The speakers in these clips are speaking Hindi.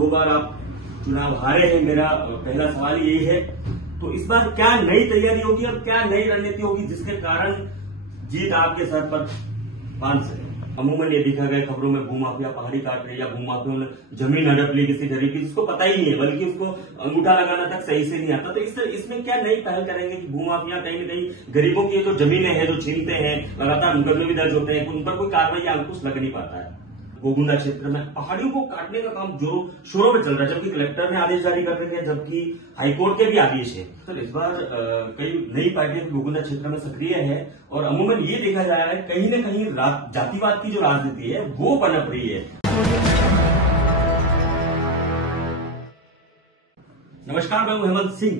दो बार आप चुनाव हारे हैं। मेरा पहला सवाल यही है, तो इस बार क्या नई तैयारी होगी और क्या नई रणनीति होगी जिसके कारण जीत आपके सर पर बांध सके? अमूमन ये देखा गया खबरों में भूमाफिया पहाड़ी काट रही, या भूमाफियों ने जमीन हड़प ली किसी गरीब की जिसको पता ही नहीं है, बल्कि उसको अंगूठा लगाना तक सही से नहीं आता। तो इसमें क्या नई पहल करेंगे कि भूमाफिया कहीं न कहीं गरीबों की जो जमीनें हैं जो छीनते हैं, लगातार मुकदमे भी दर्ज होते हैं, उन पर कोई कार्रवाई या अंकुश लग नहीं पाता है। गोगुंदा क्षेत्र में पहाड़ियों को काटने का काम जोरों शोरों में चल रहा है, जबकि कलेक्टर ने आदेश जारी कर रखे हैं, जबकि हाईकोर्ट के भी आदेश है। तो इस बार कई नई पार्टियां गोगुंदा क्षेत्र में सक्रिय है और अमूमन ये देखा जा रहा है कहीं न कहीं जातिवाद की जो राजनीति है वो पनप रही है। नमस्कार, मैं हूं हेमंत सिंह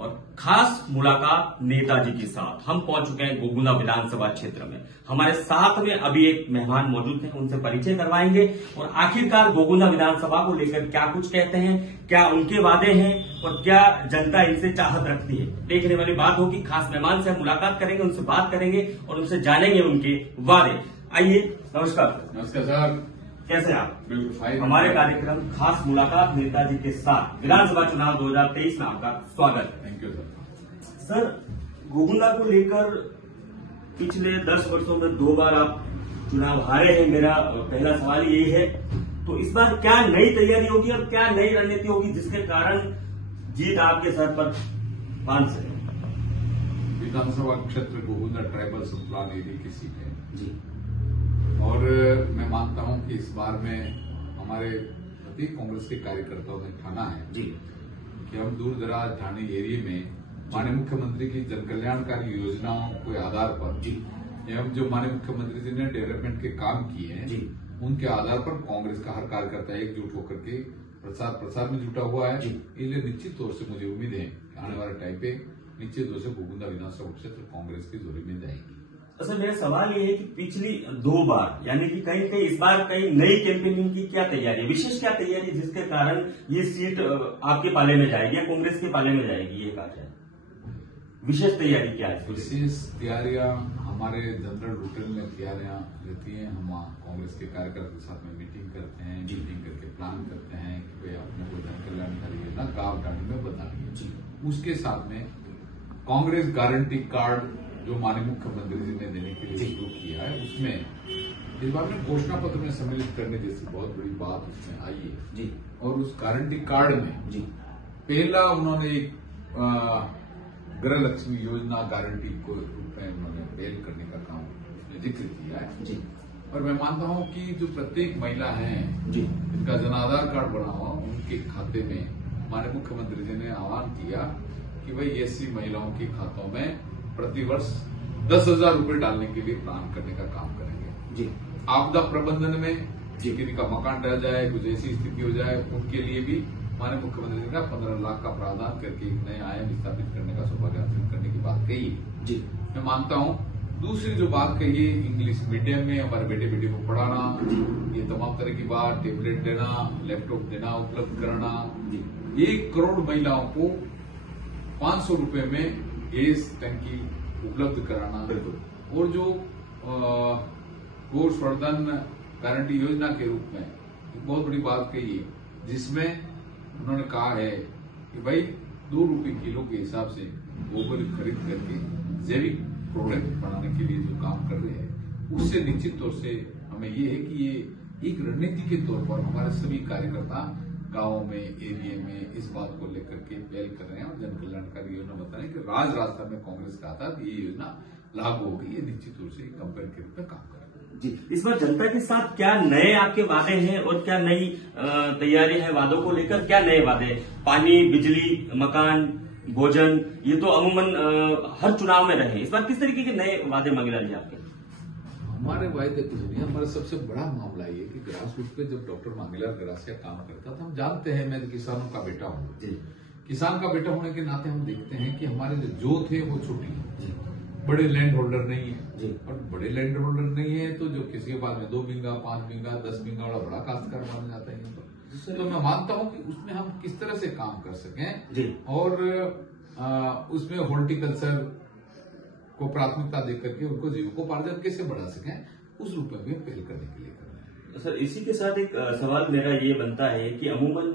और खास मुलाकात नेताजी के साथ हम पहुंच चुके हैं गोगुंदा विधानसभा क्षेत्र में। हमारे साथ में अभी एक मेहमान मौजूद हैं, उनसे परिचय करवाएंगे और आखिरकार गोगुंदा विधानसभा को लेकर क्या कुछ कहते हैं, क्या उनके वादे हैं और क्या जनता इनसे चाहत रखती है। देखने वाली बात होगी। खास मेहमान से हम मुलाकात करेंगे, उनसे बात करेंगे और उनसे जानेंगे उनके वादे। आइए, नमस्कार। नमस्कार सर, कैसे हैं आप? बिल्कुल फाइन। हमारे कार्यक्रम खास मुलाकात नेताजी के साथ विधानसभा चुनाव 2023 में आपका स्वागत। थैंक यू सर, गोगुंदा को लेकर पिछले 10 वर्षों में 2 बार आप चुनाव हारे हैं। मेरा पहला सवाल यही है, तो इस बार क्या नई तैयारी होगी और क्या नई रणनीति होगी जिसके कारण जीत आपके सर पर बांध सके? विधानसभा क्षेत्र गोगुंदा ट्राइबल सुप्लान एरिया की सीट है जी, और मैं मानता हूं कि इस बार में हमारे प्रत्येक कांग्रेस के कार्यकर्ताओं ने ठाना है जी कि हम दूर दराज ठाणे एरिया में माननीय मुख्यमंत्री की जन कल्याणकारी योजनाओं के आधार पर जी एवं जो माननीय मुख्यमंत्री जी ने डेवलपमेंट के काम किए हैं जी उनके आधार पर कांग्रेस का हर कार्यकर्ता एकजुट होकर के प्रसार में जुटा हुआ है। इसलिए निश्चित तौर से मुझे उम्मीद है कि आने वाले टाइम पे निश्चित तौर से गोगुंदा विधानसभा क्षेत्र कांग्रेस की जोड़ी में जाएगी। सर, मेरा सवाल ये है कि पिछली 2 बार यानी कि कहीं इस बार कहीं नई कैंपेनिंग की क्या तैयारी, विशेष क्या तैयारी जिसके कारण ये सीट आपके पाले में जाएगी या कांग्रेस के पाले में जाएगी, ये कहा जाए? विशेष तैयारी क्या है? विशेष तैयारियां हमारे जनरल रूटीन में तैयारियां रहती हैं। हम कांग्रेस के कार्यकर्ता के साथ में मीटिंग करते हैं, मीटिंग करके प्लान करते हैं कि भाई अपने को जन कल्याणकारी योजना गांव ढाणी में बतानी है। उसके साथ में कांग्रेस गारंटी कार्ड जो माननीय मुख्यमंत्री जी ने देने के लिए शुरू किया है, उसमें इस बार में घोषणा पत्र में सम्मिलित करने जैसी बहुत बड़ी बात उसमें आई है जी। और उस गारंटी कार्ड में जी पहला उन्होंने एक गृह लक्ष्मी योजना गारंटी को रूप में उन्होंने पहल करने का काम उसमें जिक्र किया है जी। और मैं मानता हूं कि जो प्रत्येक महिला है जी जिनका जन आधार कार्ड बना हुआ उनके खाते में माननीय मुख्यमंत्री जी ने आह्वान किया कि भाई ऐसी महिलाओं के खातों में प्रतिवर्ष 10,000 रुपए डालने के लिए प्लान करने का काम करेंगे जी। आपदा प्रबंधन में जी किसी का मकान ढह जाए, कुछ ऐसी स्थिति हो जाए, उनके लिए भी माननीय मुख्यमंत्री जी ने 15 लाख का प्रावधान करके एक नए आयाम स्थापित करने का सौभाग्य हासिल करने की बात कही है जी। मैं मानता हूं दूसरी जो बात कही है इंग्लिश मीडियम में हमारे बेटे बेटी को पढ़ाना, ये तमाम तरह की बात, टेबलेट देना, लैपटॉप देना, उपलब्ध कराना, 1 करोड़ महिलाओं को 500 रुपए में गैस टंकी उपलब्ध कराना और जो गोवर्धन गारंटी योजना के रूप में एक बहुत बड़ी बात कही है जिसमें उन्होंने कहा है कि भाई 2 रुपए किलो के हिसाब से गोबर खरीद करके जैविक प्रोडक्ट बनाने के लिए जो काम कर रहे हैं उससे निश्चित तौर से हमें ये है कि ये एक रणनीति के तौर पर हमारे सभी कार्यकर्ता गांवों में, एरिया में इस बात को लेकर के पहल कर रहे हैं और जन कल्याणकारी योजना बता रहे हैं कि राजस्थान में कांग्रेस का था ये योजना लागू होगी। ये निश्चित रूप से कंपेयर के रूप में काम करेगा जी। इस बार जनता के साथ क्या नए आपके वादे हैं और क्या नई तैयारी है? वादों को लेकर क्या नए वादे? पानी, बिजली, मकान, भोजन, ये तो अमूमन हर चुनाव में रहे। इस बार किस तरीके के नए वादे मांगे जी आपके? हमारे वायदे कुछ नहीं, हमारा सबसे बड़ा मामला ये कि ग्रास रूट पे जब डॉक्टर मांगेलाल गरासिया काम करता था, हम जानते हैं, मैं किसानों का बेटा हूँ जी। किसान का बेटा होने के नाते हम देखते हैं कि हमारे जो जोत है वो छोटी है, बड़े लैंड होल्डर नहीं है जी। और बड़े लैंड होल्डर नहीं है तो जो किसी के पास में 2 बीघा, 5 बीघा, 10 बीघा वाला बड़ा काश्तकार माना जाता है। तो मैं मानता हूँ कि उसमें हम किस तरह से काम कर सकें जी। और उसमें हॉर्टिकल्चर को प्राथमिकता देकर के उनको जीविकोपार्जन कैसे बढ़ा सकें, उस रूप में भी पहल करने के लिए कर रहे हैं। सर इसी के साथ एक सवाल मेरा ये बनता है कि अमूमन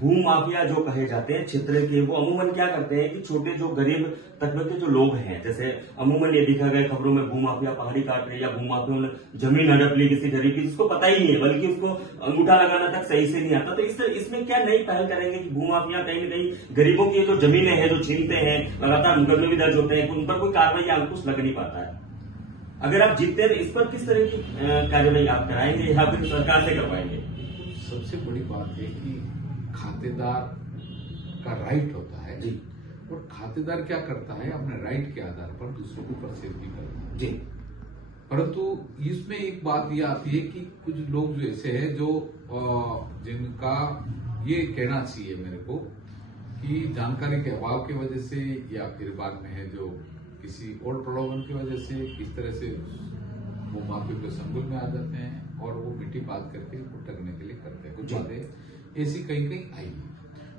भू माफिया जो कहे जाते हैं क्षेत्र के, वो अमूमन क्या करते हैं कि छोटे जो गरीब तबके के जो लोग हैं, जैसे अमूमन ये देखा गया खबरों में भू माफिया पहाड़ी काट रहे या भू माफिया ने जमीन हड़प ली किसी गरीब की, जिसको पता ही नहीं है, बल्कि उसको अंगूठा लगाना तक सही से नहीं आता। तो इसमें क्या नई पहल करेंगे कि भू माफिया कहीं न कहीं गरीबों की जो जमीनें हैं जो छीनते हैं, लगातार मुकदमे भी दर्ज होते हैं, उन पर कोई कार्रवाई या अंकुश लग नहीं पाता है। अगर आप जीतते हैं तो इस पर किस तरह की कार्रवाई आप कराएंगे या फिर सरकार से करवाएंगे? सबसे बड़ी बात है कि खातेदार का राइट होता है जी, और खातेदार क्या करता है, अपने राइट के आधार पर दूसरों को परसेव भी करता है जी। परंतु इसमें एक बात यह आती है कि कुछ लोग जो ऐसे हैं जो जिनका ये कहना चाहिए मेरे को कि जानकारी के अभाव की वजह से या फिर बाद में है जो किसी और प्रलोभन की वजह से किस तरह से वो माफिया के संगुल में आ जाते हैं और वो मीठी बात करके उसको टकने के लिए करते हैं। कुछ बातें ऐसी कहीं कहीं आई है,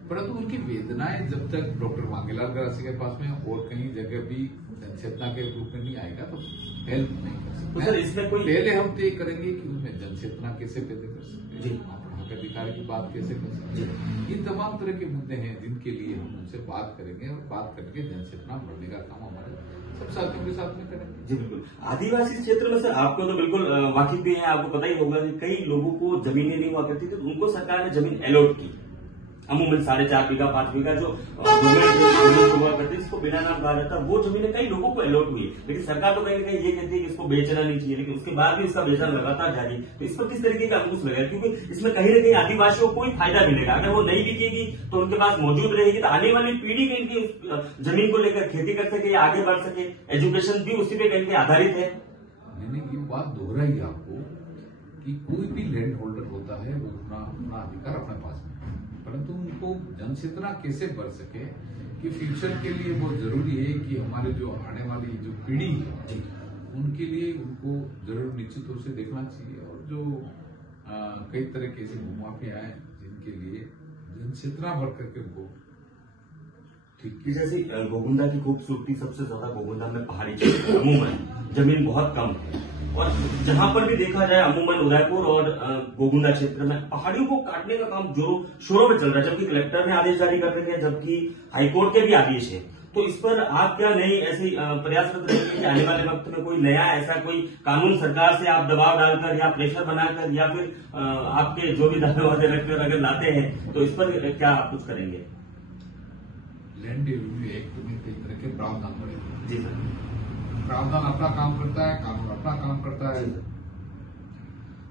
परंतु उनकी वेदनाएं जब तक डॉक्टर मांगेलाल गरासी के पास में और कहीं जगह भी जनचेतना के रूप में नहीं आएगा तो हेल्प नहीं कर सकते। तो सर इसमें कोई पहले हम तय करेंगे कि उसमें जनचेतना कैसे पैदा कर सकते जी, हैं, हक अधिकार की बात कैसे कर सकते हैं। ये तमाम तरह के मुद्दे हैं जिनके लिए हम उनसे बात करेंगे और बात करके जनचेतना बढ़ने का काम हमारे सब साथियों के साथ में करेंगे। जी बिल्कुल। आदिवासी क्षेत्र में सर आपको तो बिल्कुल वाकिफ भी है, आपको पता ही होगा कि कई लोगों को जमीनें नहीं हुआ करती थी, उनको सरकार ने जमीन अलॉट की, अमूमन 4.5 बीघा 5 बीघा जो जमीन हुआ करती है, जिसको बिना नाम कहा जाता है, वो जमीनें कई लोगों को अलॉट हुई। लेकिन सरकार तो कहीं ना कहीं ये कहती है कि इसको बेचना नहीं चाहिए, लेकिन उसके बाद भी इसका बेचना लगातार जारी। तो इस पर किस तरीके का अंकुश लगेगा, क्योंकि इसमें कहीं ना कहीं आदिवासियों को कोई फायदा मिलेगा। अगर वो नहीं बिकेगी तो उनके पास मौजूद रहेगी, तो आने वाली पीढ़ी में इनकी जमीन को लेकर खेती कर सके या आगे बढ़ सके, एजुकेशन भी उसी पे कहीं आधारित है। मैंने ये बात दोहराई आपको कि कोई भी लैंड होल्डर होता है वो अपना अधिकार अपने पास में, परंतु उनको जनचेतना कैसे बढ़ सके कि फ्यूचर के लिए बहुत जरूरी है कि हमारे जो आने वाली जो पीढ़ी है उनके लिए उनको जरूर निश्चित रूप से देखना चाहिए। और जो कई तरह के ऐसे भूमाफिया हैं जिनके लिए जनचेतना बढ़ करके उनको ठीक है। जैसे गोगुंदा की खूबसूरती सबसे ज्यादा गोगुंदा में पहाड़ी क्षेत्र, अमूमन जमीन बहुत कम है, और जहां पर भी देखा जाए अमूमन उदयपुर और गोगुंदा क्षेत्र में पहाड़ियों को काटने का काम जोरों शोरों में चल रहा है, जबकि कलेक्टर ने आदेश जारी कर रखे हैं, जबकि हाईकोर्ट के भी आदेश है। तो इस पर आप क्या नई ऐसी प्रयासरत रहेंगे कि आने वाले वक्त में कोई नया ऐसा कोई कानून सरकार से आप दबाव डालकर या प्रेशर बनाकर या फिर आपके जो भी दावे वादे रखकर अगर लाते हैं तो इस पर क्या आप कुछ करेंगे? लैंड रिव्यू एक्ट में कई तरह के प्रावधान पड़ेंगे। जी सर। प्रावधान अपना काम करता है, कानून अपना काम करता है,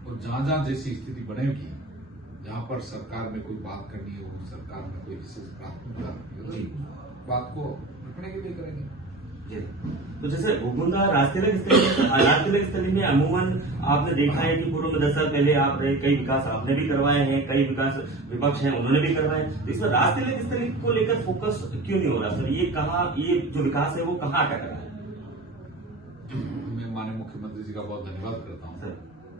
और जहां जहां जैसी स्थिति बनेगी, जहां पर सरकार में कोई बात करनी हो, सरकार में कोई विशेष प्राथमिकता रखनी हो, बात को रखने के लिए करेंगे। जी। तो जैसे गोगुंदा राष्ट्रीय स्थली में अमूमन आपने देखा है कि पूर्व में 10 साल पहले आप रहे, कई विकास आपने भी करवाए हैं, कई विकास विपक्ष हैं उन्होंने भी करवाए। तो इसमें राष्ट्रीय स्थली को लेकर फोकस क्यों नहीं हो रहा सर? ये जो विकास है वो कहाँ अटक रहा है? मैं माननीय मुख्यमंत्री जी का बहुत धन्यवाद करता हूँ सर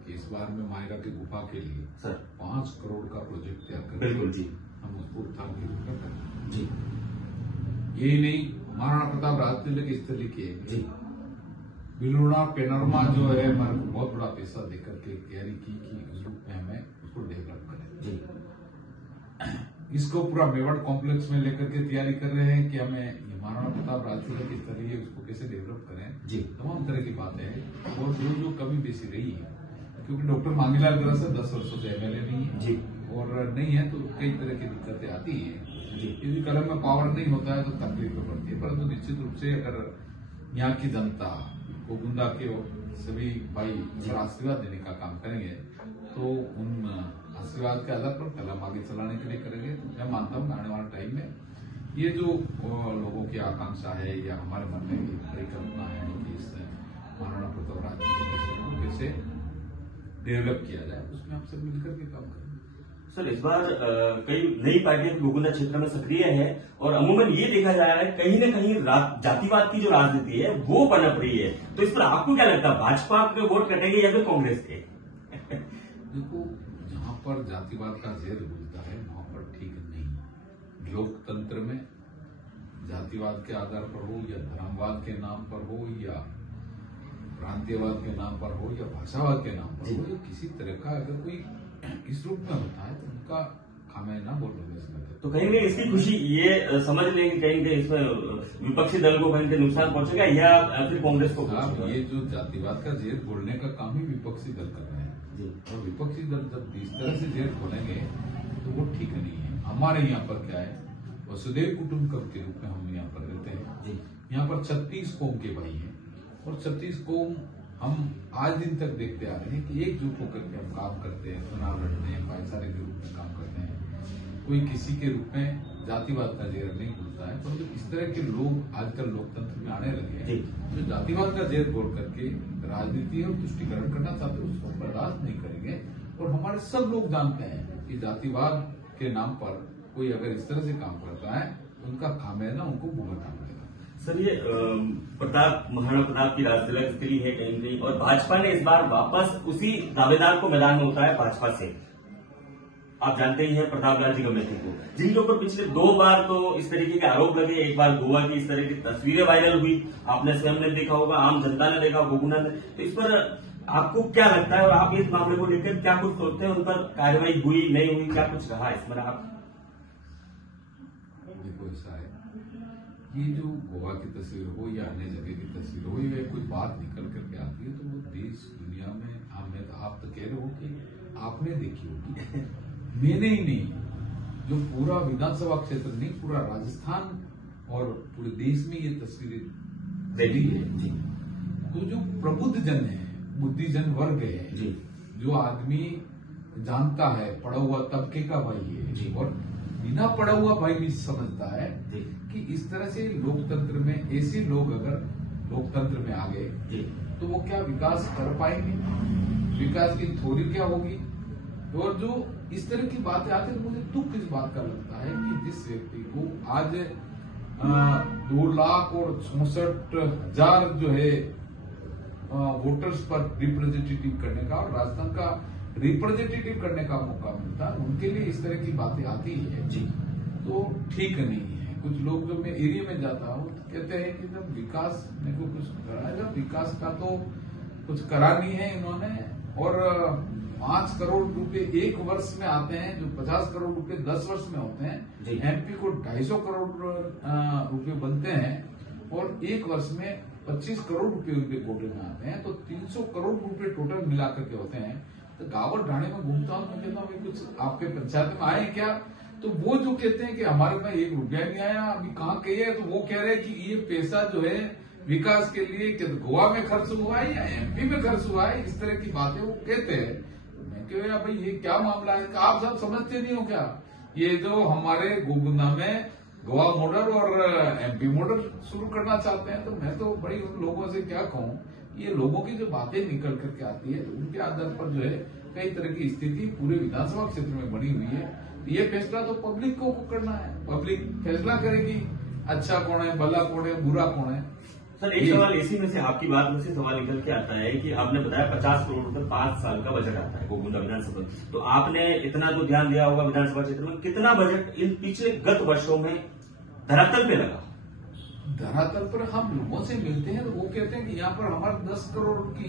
कि इस बार में मायका की गुफा के लिए सर 5 करोड़ का प्रोजेक्ट तैयार कर, बिल्कुल जी, हम उसको उत्थान के रूप में करें जी। यही नहीं, महाराणा प्रताप राजतिलक स्थली के जी बिलोड़ा पेनोरमा जो है हमारे को बहुत बड़ा पैसा देकर के तैयारी की उस रूप में हमें उसको डेवलप करें जी। इसको पूरा मेवाड़ कॉम्प्लेक्स में लेकर के तैयारी कर रहे हैं कि हमें महाराणा प्रताप राजतिलक स्थली है उसको कैसे डेवलप करें जी। तमाम तरह की बातें हैं और जो कभी बेसी रही है, क्योंकि डॉक्टर मांगेलाल गरासी 10 वर्षों से एमएलए नहीं है जी, और नहीं है तो कई तरह की दिक्कतें आती हैं जी। यदि कलम में पावर नहीं होता है तो तकलीफ पड़ती है, परंतु निश्चित रूप से अगर यहाँ की जनता गोगुंदा के सभी भाई अगर आशीर्वाद देने का काम करेंगे तो उन आशीर्वाद के आधार पर कलम आगे चलाने के लिए करेंगे। मैं मानता हूँ आने वाले टाइम में ये जो लोगों की आकांक्षा है या हमारे मन में परिकल्पना है कि इस महाराणा प्रताप राजतिलक को कैसे डेवलप किया जाए, उसमें आप सब मिलकर के काम करेंगे। सर इस बार कई नई पार्टियां गोगुंदा क्षेत्र में सक्रिय है और अमूमन ये देखा जा रहा है कहीं न कहीं जातिवाद की जो राजनीति है वो पनप रही है। तो इस पर आपको क्या लगता है, भाजपा के वोट कटेंगे या फिर कांग्रेस के? देखो, जहां पर जातिवाद का जहर घुलता है वहां पर ठीक नहीं। लोकतंत्र में जातिवाद के आधार पर हो या धर्मवाद के नाम पर हो या प्रांतीयवाद के नाम पर हो या भाषावाद के नाम पर हो या किसी तरह का अगर कोई इस रूप में होता है तो उनका खामे ना बोलूंगा इसमें। तो कहीं ना कहीं इसकी खुशी ये समझ लेंगे कहीं ना इसमें विपक्षी दल को कहीं नुकसान पहुंचेगा या फिर कांग्रेस को? ये जो जातिवाद का जेर बोलने का काम ही विपक्षी दल कर रहे हैं, और विपक्षी दल जब इस तरह से जेर बोलेंगे तो वो ठीक नहीं है। हमारे यहाँ पर क्या है, वसुधैव कुटुंबकम के रूप में हम यहाँ पर रहते हैं। यहाँ पर 36 कौम के भाई हैं और 36 कौम हम आज दिन तक देखते आ रहे हैं कि एकजुट होकर के हम काम करते हैं, चुनाव लड़ते हैं, भाईचारे के रूप में काम करते हैं। कोई किसी के रूप में जातिवाद का जेर नहीं बोलता है, परंतु इस तरह के लोग आजकल लोकतंत्र में आने लगे हैं जो जातिवाद का जेर बोल करके राजनीति और तुष्टिकरण करना चाहते हैं, उसको बर्दाश्त नहीं करेंगे। और हमारे सब लोग जानते हैं कि जातिवाद के नाम पर कोई अगर इस तरह से काम करता है तो उनका खामियाजा उनको भुगतना पड़ेगा। सर, ये प्रताप महाराणा प्रताप की राजतिलक स्त्री है कहीं कहीं, और भाजपा ने इस बार वापस उसी दावेदार को मैदान में उतारा है भाजपा से। आप जानते ही हैं प्रताप लाल जी गमेती को, जिनके ऊपर पिछले 2 बार तो इस तरीके के आरोप लगे। एक बार गोवा की इस तरह की तस्वीरें वायरल हुई, आपने स्वयं ने देखा होगा, आम जनता ने देखा, गोगुना ने। तो इस पर आपको क्या लगता है और आप इस मामले को लेकर क्या कुछ सोचते हैं? उन पर कार्रवाई हुई नहीं हुई, क्या कुछ रहा इसमें? आप देखो, ऐसा है, ये जो गोवा की तस्वीर हो या अन्य जगह की तस्वीर हो, या कोई बात निकल करके आती है तो वो देश दुनिया में आप तो कह रहे हो कि आपने देखी होगी, मैंने ही नहीं, जो पूरा विधानसभा क्षेत्र नहीं, पूरा राजस्थान और पूरे देश में ये तस्वीरें देखी है जी। तो जो प्रबुद्ध जन है, बुद्धिजन वर्ग है जी, जो आदमी जानता है, पढ़ा हुआ तबके का भाई है जी, और बिना पढ़ा हुआ भाई भी समझता है कि इस तरह से लोकतंत्र में ऐसे लोग अगर लोकतंत्र में आ गए तो वो क्या विकास कर पाएंगे, विकास की थोड़ी क्या होगी। और जो इस तरह की बातें आती है तो मुझे दुख इस बात का लगता है कि जिस व्यक्ति को आज 2,64,000 जो है वोटर्स पर रिप्रेजेंटेटिव करने का और राजस्थान का रिप्रेजेंटेटिव करने का मौका मिलता है, उनके लिए इस तरह की बातें आती है जी, तो ठीक नहीं है। कुछ लोग जो मैं एरिया में जाता हूँ कहते हैं कि जब विकास ने को कुछ करा, जब विकास का तो कुछ करा नहीं है इन्होंने, और 5 करोड़ रुपए 1 वर्ष में आते हैं, जो 50 करोड़ रुपए 10 वर्ष में होते हैं। एमपी को 250 करोड़ रुपए बनते हैं और 1 वर्ष में 25 करोड़ रुपए उनके कोटे में आते हैं, तो 300 करोड़ रुपए टोटल मिला करके होते हैं। तो गाँव ढाणे में घूमता हूँ, मैं कहता हूँ कुछ आपके पंचायत में आए क्या, तो वो जो कहते हैं कि हमारे में 1 रुपया नहीं आया, अभी कहाँ कही है, तो वो कह रहे हैं कि ये पैसा जो है विकास के लिए गोवा में खर्च हुआ है या एमपी में खर्च हुआ है, इस तरह की बातें वो कहते हैं। मैं कह रहा भाई ये क्या मामला है, आप सब समझते नहीं हो क्या? ये जो हमारे गोगुना में गोवा मॉडल और एमपी मॉडल शुरू करना चाहते हैं, तो मैं तो बड़ी उन लोगों से क्या कहूँ, ये लोगों की जो बातें निकल करके आती है तो उनके आधार पर जो है कई तरह की स्थिति पूरे विधानसभा क्षेत्र में बनी हुई है। ये फैसला तो पब्लिक को करना है, पब्लिक फैसला करेगी अच्छा कौन है, भला कौन है, बुरा कौन है। सर, एक सवाल इसी में से आपकी बात में से सवाल निकल के आता है कि आपने बताया 50 करोड़ रुपए 5 साल का बजट आता है गोगुंडा विधानसभा, तो आपने इतना तो ध्यान दिया होगा विधानसभा क्षेत्र में, कितना बजट इन पिछले गत वर्षों में धरातल पे लगा? धरातल पर हम लोगों से मिलते हैं तो वो कहते हैं कि यहाँ पर हमारे 10 करोड़ की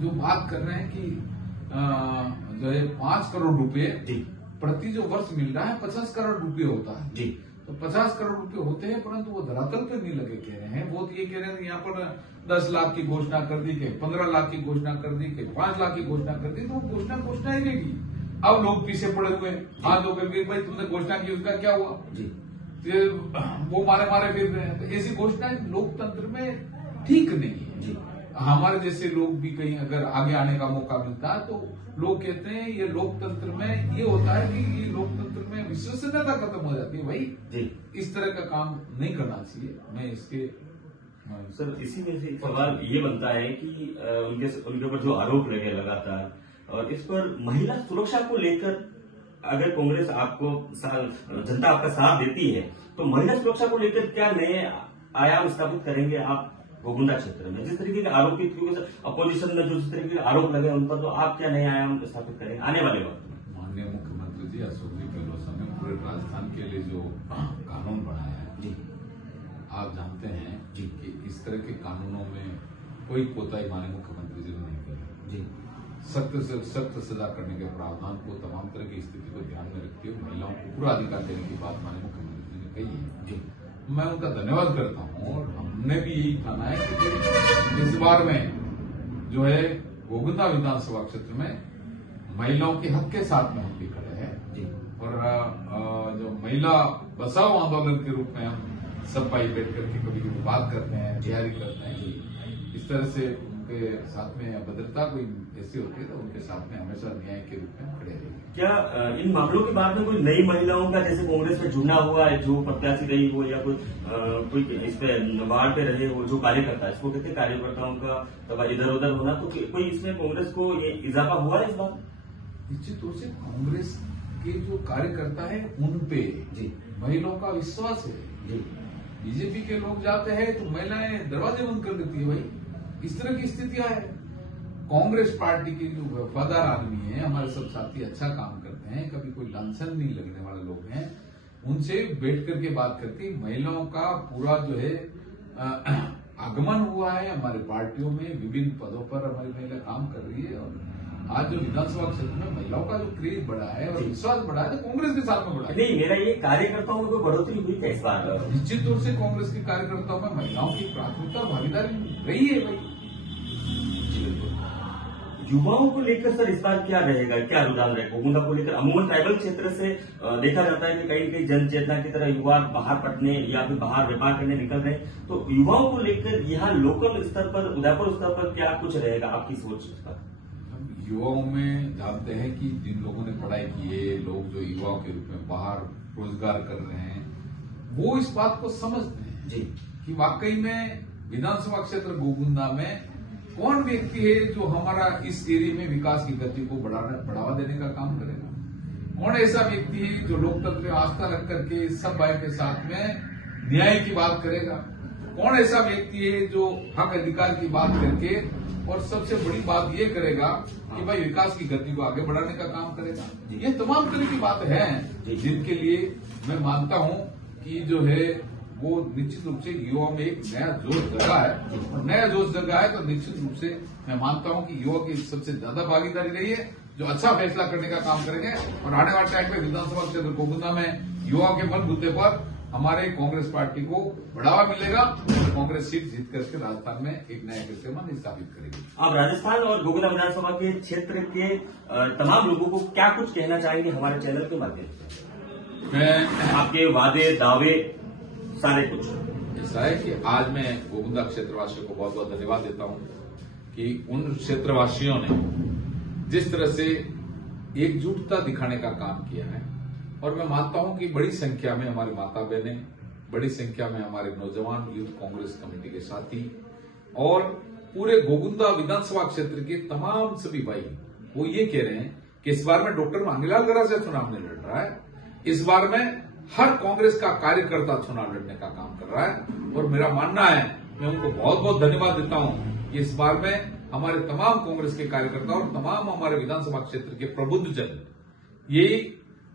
जो बात कर रहे हैं कि जो है 5 करोड़ रुपए प्रति जो वर्ष मिल रहा है 50 करोड़ रुपए होता है जी, तो 50 करोड़ रुपए होते हैं, परंतु वो धरातल पे नहीं लगे कह रहे हैं। वो ये कह रहे हैं यहाँ पर 10 लाख की घोषणा कर दी, के 15 लाख की घोषणा कर दी, के 5 लाख की घोषणा कर दी, तो वो घोषणा ही रहेगी। अब लोग पीछे पड़े हुए हाथ धो करके भाई तुमने घोषणा की, उसका क्या हुआ जी, वो मारे फिर रहे हैं। तो ऐसी घोषणाएं लोकतंत्र में ठीक नहीं है जी। हमारे जैसे लोग भी कहीं अगर आगे आने का मौका मिलता है तो लोग कहते हैं ये लोकतंत्र में ये होता है कि ये लोकतंत्र में विश्वसनीयता खत्म हो जाती है। भाई जी, इस तरह का काम नहीं करना चाहिए। मैं इसके सर इसी में से सवाल ये बनता है कि उनके ऊपर जो आरोप लगे लगातार, और इस पर महिला सुरक्षा को लेकर अगर कांग्रेस आपको जनता आपका साथ देती है तो महिला सुरक्षा को लेकर क्या नए आयाम स्थापित करेंगे आप गोगुंडा क्षेत्र में? जिस तरीके के आरोपित, क्योंकि अपोजिशन में जो जिस तरीके के आरोप लगे उन पर, तो आप क्या नए आयाम स्थापित करेंगे आने वाले वक्त में? माननीय मुख्यमंत्री जी अशोक जी गहलोत ने पूरे राजस्थान के लिए जो कानून बनाया है जी, आप जानते हैं जी कि इस तरह के कानूनों में कोई कोताही माने मुख्यमंत्री जी ने नहीं करी जी। सख्त से सख्त सजा करने के प्रावधान को, तमाम तरह की स्थिति को ध्यान में रखते हुए महिलाओं को पूरा अधिकार देने की बात माने मुख्यमंत्री जी ने कही है जी। मैं उनका धन्यवाद करता हूँ और हमने भी यही ठाना है कि इस बार में जो है गोविंदा विधानसभा क्षेत्र में महिलाओं के हक के साथ में हम भी खड़े हैं जी। और जो महिला बचाओ आंदोलन के रूप में हम सब भाई बैठ करके कभी कभी बात करते हैं, तैयारी करते हैं जी। इस तरह से उनके साथ में अभद्रता कोई ऐसी होती है तो उनके साथ में हमेशा न्याय के रूप में हम खड़े रहेंगे। क्या इन मामलों के बाद में कोई नई महिलाओं का जैसे कांग्रेस में जुड़ना हुआ है, जो प्रत्याशी रही हो या कोई इस पे वार्ड पे रहे हो, जो कार्यकर्ता है, इसको कहते हैं कार्यकर्ताओं का तब इधर उधर होना, तो कोई इसमें कांग्रेस को ये इजाफा हुआ है इस बार? निश्चित रूप से कांग्रेस के जो कार्यकर्ता है उन पे जी महिलाओं का विश्वास है जी। बीजेपी के लोग जाते हैं तो महिलाएं दरवाजे बंद कर देती है भाई, इस तरह की स्थितियां है। कांग्रेस पार्टी के जो वफादार आदमी है, हमारे सब साथी अच्छा काम करते हैं, कभी कोई लांछन नहीं लगने वाले लोग हैं, उनसे बैठ करके बात करके महिलाओं का पूरा जो है आगमन हुआ है हमारी पार्टियों में, विभिन्न पदों पर हमारी महिला काम कर रही है। और आज जो विधानसभा क्षेत्र में महिलाओं का जो क्रेज बढ़ा है और विश्वास बढ़ा है तो कांग्रेस के साथ में बढ़ा है। नहीं, मेरा ये कार्यकर्ताओं में कोई बढ़ोतरी हुई है इस बार? निश्चित रूप से कांग्रेस के कार्यकर्ताओं में महिलाओं की प्राथमिकता भागीदारी रही है भाई। युवाओं को लेकर सर इस बार क्या रहेगा, क्या रुझान रहेगा गोविंदा को लेकर? अमूमन ट्राइबल क्षेत्र से देखा जाता है कि कहीं कहीं जन चेतना की तरह युवा बाहर पढ़ने या फिर बाहर व्यापार करने निकल रहे हैं, तो युवाओं को लेकर यहाँ लोकल स्तर पर, उदयपुर स्तर पर क्या कुछ रहेगा आपकी सोच इस पर? युवाओं में जानते हैं कि जिन लोगों ने पढ़ाई की है, लोग जो युवाओं के रूप में बाहर रोजगार कर रहे हैं, वो इस बात को समझते हैं जी कि वाकई में विधानसभा क्षेत्र गोविंदा में कौन व्यक्ति है जो हमारा इस एरिया में विकास की गति को बढ़ावा देने का काम करेगा। कौन ऐसा व्यक्ति है जो लोकतंत्र में आस्था रख करके सब भाई के साथ में न्याय की बात करेगा। कौन ऐसा व्यक्ति है जो हक अधिकार की बात करके और सबसे बड़ी बात ये करेगा कि भाई विकास की गति को आगे बढ़ाने का काम करेगा। ये तमाम तरह की बात है जिनके लिए मैं मानता हूं कि जो है वो निश्चित रूप से युवाओं में एक नया जोश जगा है। और नया जोश जगा है तो निश्चित रूप से मैं मानता हूं कि युवा की सबसे ज्यादा भागीदारी रही है, जो अच्छा फैसला करने का काम करेंगे। और आने वाले टाइम में विधानसभा क्षेत्र गोविंदा में युवाओं के मन मुद्दे पर हमारे कांग्रेस पार्टी को बढ़ावा मिलेगा और कांग्रेस सीट जीत करके राजस्थान में एक नया कीर्तिमान स्थापित करेगी। आप राजस्थान और गोविंदा विधानसभा के क्षेत्र के तमाम लोगों को क्या कुछ कहना चाहेंगे हमारे चैनल के माध्यम से? मैं आपके वादे दावे सारे कुछ ऐसा है कि आज मैं गोविंदा क्षेत्रवासियों को बहुत बहुत धन्यवाद देता हूं कि उन क्षेत्रवासियों ने जिस तरह से एकजुटता दिखाने का काम किया है। और मैं मानता हूं कि बड़ी संख्या में हमारी माता बहनें, बड़ी संख्या में हमारे नौजवान यूथ कांग्रेस कमेटी के साथी और पूरे गोविंदा विधानसभा क्षेत्र के तमाम सभी भाई वो ये कह रहे हैं कि इस बार में डॉक्टर मांगीलाल गरासिया चुनाव नहीं लड़ रहा है, इस बार में हर कांग्रेस का कार्यकर्ता चुनाव लड़ने का काम कर रहा है। और मेरा मानना है, मैं उनको बहुत बहुत धन्यवाद देता हूं कि इस बार में हमारे तमाम कांग्रेस के कार्यकर्ता और तमाम हमारे विधानसभा क्षेत्र के प्रबुद्धजन यही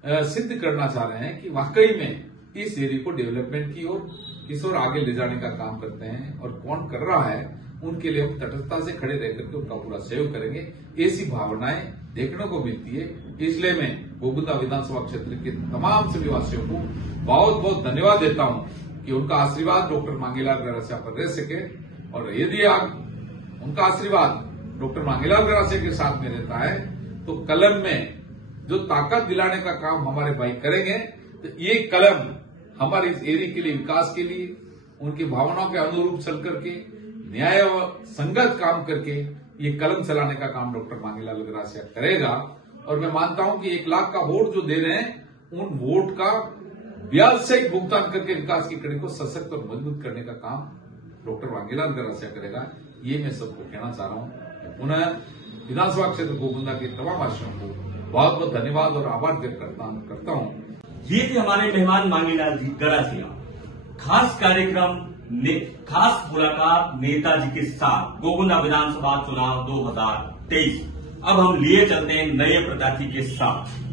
सिद्ध करना चाह रहे हैं कि वाकई में इस एरिया को डेवलपमेंट की ओर किस ओर आगे ले जाने का काम करते हैं। और कौन कर रहा है उनके लिए हम तटस्थता से खड़े रह करके उनका पूरा सहयोग करेंगे, ऐसी भावनाएं देखने को मिलती है। इसलिए मैं गोविंदा विधानसभा क्षेत्र के तमाम सभी वासियों को बहुत बहुत धन्यवाद देता हूं कि उनका आशीर्वाद डॉक्टर मांगीलाल गरासिया पर रह सके। और यदि आप उनका आशीर्वाद डॉक्टर मांगीलाल गरासिया के साथ में रहता है तो कलम में जो ताकत दिलाने का काम हमारे भाई करेंगे, तो ये कलम हमारे इस एरिया के लिए, विकास के लिए, उनकी भावनाओं के अनुरूप चल करके न्याय और संगत काम करके ये कलम चलाने का काम डॉक्टर मांगीलाल गरासिया करेगा। और मैं मानता हूं कि 1 लाख का वोट जो दे रहे हैं उन वोट का ब्याज सहित भुगतान करके विकास की कड़ी को सशक्त और मजबूत करने का काम डॉक्टर मांगीलाल गरासिया करेगा। ये मैं सबको कहना चाह रहा हूं। पुनः विधानसभा क्षेत्र गोविंदा के तमाम वासियों को बहुत बहुत धन्यवाद और आभार व्यक्त करता हूं। ये थे हमारे मेहमान मांगीलाल जी गरासिया। खास कार्यक्रम खास मुलाकात नेताजी के साथ गोविंदा विधानसभा चुनाव 2023। अब हम लिए चलते हैं नए प्रत्याशी के साथ।